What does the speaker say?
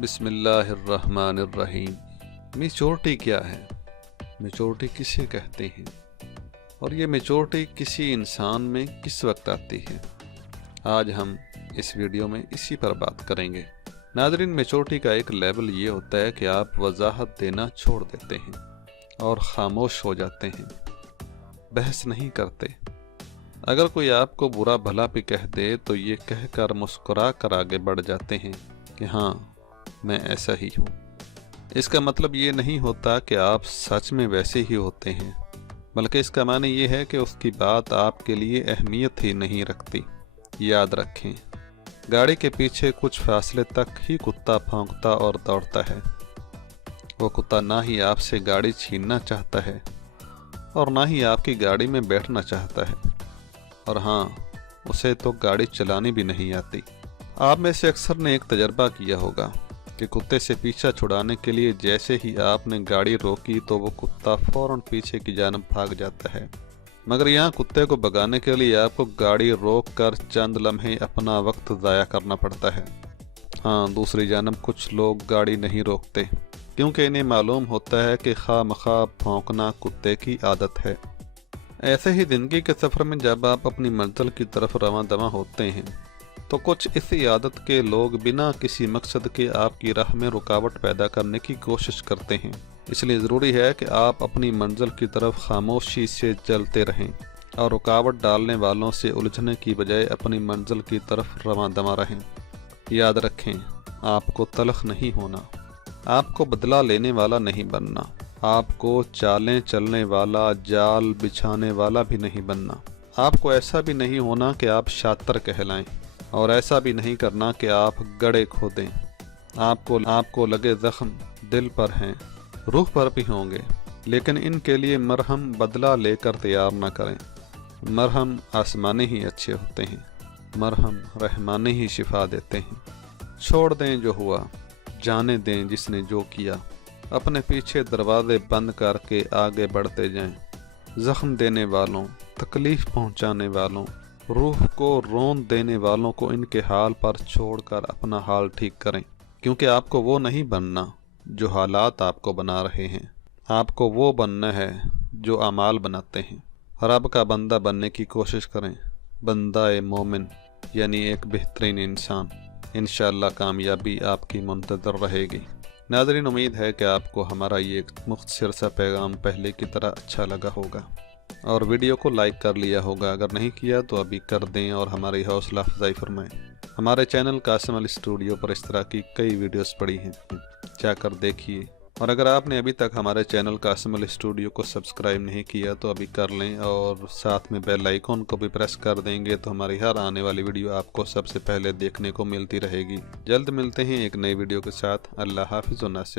बिस्मिल्लाहिर्रहमानिर्रहीम। मेचोरिटी क्या है? मेचोरिटी किसे कहते हैं और ये मेचोरिटी किसी इंसान में किस वक्त आती है? आज हम इस वीडियो में इसी पर बात करेंगे। नाज़रीन, मेचोरिटी का एक लेवल ये होता है कि आप वजाहत देना छोड़ देते हैं और ख़ामोश हो जाते हैं, बहस नहीं करते। अगर कोई आपको बुरा भला भी कह दे तो ये कहकर मुस्कुरा कर आगे बढ़ जाते हैं कि हाँ, मैं ऐसा ही हूँ। इसका मतलब ये नहीं होता कि आप सच में वैसे ही होते हैं, बल्कि इसका माने ये है कि उसकी बात आपके लिए अहमियत ही नहीं रखती। याद रखें, गाड़ी के पीछे कुछ फासले तक ही कुत्ता भौंकता और दौड़ता है। वो कुत्ता ना ही आपसे गाड़ी छीनना चाहता है और ना ही आपकी गाड़ी में बैठना चाहता है, और हाँ, उसे तो गाड़ी चलानी भी नहीं आती। आप में से अक्सर ने एक तजर्बा किया होगा कि कुत्ते से पीछा छुड़ाने के लिए जैसे ही आपने गाड़ी रोकी तो वो कुत्ता फौरन पीछे की जानब भाग जाता है। मगर यहाँ कुत्ते को भगाने के लिए आपको गाड़ी रोक कर चंद लम्हे अपना वक्त ज़ाया करना पड़ता है। हाँ, दूसरी जानब कुछ लोग गाड़ी नहीं रोकते क्योंकि इन्हें मालूम होता है कि खामखा भौंकना कुत्ते की आदत है। ऐसे ही ज़िंदगी के सफ़र में जब आप अपनी मंजिल की तरफ रवां दवां होते हैं तो कुछ इसी आदत के लोग बिना किसी मकसद के आपकी राह में रुकावट पैदा करने की कोशिश करते हैं। इसलिए ज़रूरी है कि आप अपनी मंजिल की तरफ खामोशी से चलते रहें और रुकावट डालने वालों से उलझने की बजाय अपनी मंजिल की तरफ रवां दवां रहें। याद रखें, आपको तलख नहीं होना, आपको बदला लेने वाला नहीं बनना, आपको चालें चलने वाला, जाल बिछाने वाला भी नहीं बनना। आपको ऐसा भी नहीं होना कि आप शातिर कहलाएं और ऐसा भी नहीं करना कि आप गड़े खोदें। आपको लगे ज़ख्म दिल पर हैं, रूह पर भी होंगे, लेकिन इनके लिए मरहम बदला लेकर तैयार न करें। मरहम आसमानी ही अच्छे होते हैं, मरहम रहमानी ही शिफा देते हैं। छोड़ दें जो हुआ, जाने दें जिसने जो किया, अपने पीछे दरवाजे बंद करके आगे बढ़ते जाएं। ज़ख्म देने वालों, तकलीफ़ पहुंचाने वालों, रूह को रोन देने वालों को इनके हाल पर छोड़कर अपना हाल ठीक करें, क्योंकि आपको वो नहीं बनना जो हालात आपको बना रहे हैं। आपको वो बनना है जो अमाल बनाते हैं। रब का बंदा बनने की कोशिश करें, बंदा-ए मोमिन यानी एक बेहतरीन इंसान। इंशाअल्लाह कामयाबी आपकी मुंतज़र रहेगी। नाज़रीन, उम्मीद है कि आपको हमारा ये एक मुख्तसर सा पैगाम पहले की तरह अच्छा लगा होगा और वीडियो को लाइक कर लिया होगा। अगर नहीं किया तो अभी कर दें और हमारी हौसला अफजाई फरमाएं। हमारे चैनल कासिम अल स्टूडियो पर इस तरह की कई वीडियोस पड़ी हैं, जाकर देखिए। और अगर आपने अभी तक हमारे चैनल कासिम अल स्टूडियो को सब्सक्राइब नहीं किया तो अभी कर लें और साथ में बेल आइकॉन को भी प्रेस कर देंगे तो हमारी हर आने वाली वीडियो आपको सबसे पहले देखने को मिलती रहेगी। जल्द मिलते हैं एक नई वीडियो के साथ। अल्लाह हाफिज़ व नासिर।